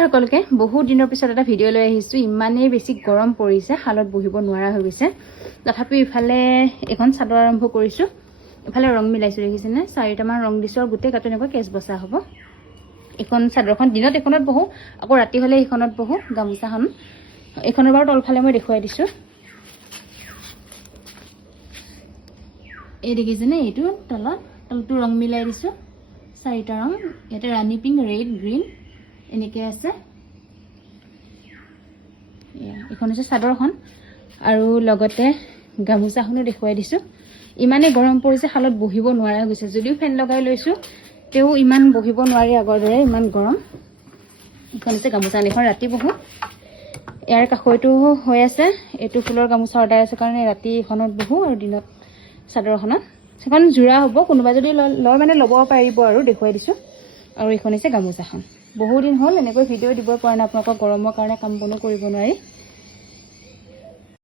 নমস্কাৰ সকলোকে বহুত দিনৰ পিছত এটা ভিডিঅ' লৈ আহিছো ইমানেই বেছি গৰম পৰিছে হালত বহিব নোৱাৰা হৈ গৈছে তথাপি ইফালে এখন চাদৰ আৰম্ভ কৰিছো ইফালে ৰং মিলাইছো দেখিছেনে 4টা মান ৰং দিছো আৰু গোটেই কাটো এনেকৈ কেছ বসা হ'ব এখন চাদৰখন দিনত এখনত বহু আকৌ ৰাতি হলে এখনত বহু গামোচাখন এখনৰ বাৰ তলফালে মই দেখুৱাই দিছো এই দেখিছেনে এইটো তলটো ৰং মিলাই দিছো 4টা ৰং ইয়াতে ৰাণী পিংক ৰেড গ্ৰীন এনেকৈ আছে এখন আছে চাদৰখন আৰু লগতে গামোচাখনো দেখুৱাই দিছো ইমানে গৰম পৰিছে হালত বহিব নোৱাৰা গৈছে যদিও ফেন লগাই লৈছো তেও ইমান বহিব নোৱাৰি আগৰ দৰে ইমান গৰম এখন আছে গামোচা এখন ৰাতি বহু ইয়াৰ কাষৈটো হৈ আছে এটো ফুলৰ গামোচা অৰ্ডাৰ আছে কাৰণে ৰাতি এখনত বহু আৰু দিনত চাদৰখনত সেখন জোৰা হ'ব কোনোবা যদি লয় মানে ল'ব পাৰিব আৰু দেখুৱাই দিছো আৰু এখন আছে গামোচাখন বহুত দিন হ'ল এনেকৈ ভিডিঅ' দিব পৰা নাই আপোনালোকৰ গৰমৰ কাৰণে কাম বনো কৰিব নোৱাৰি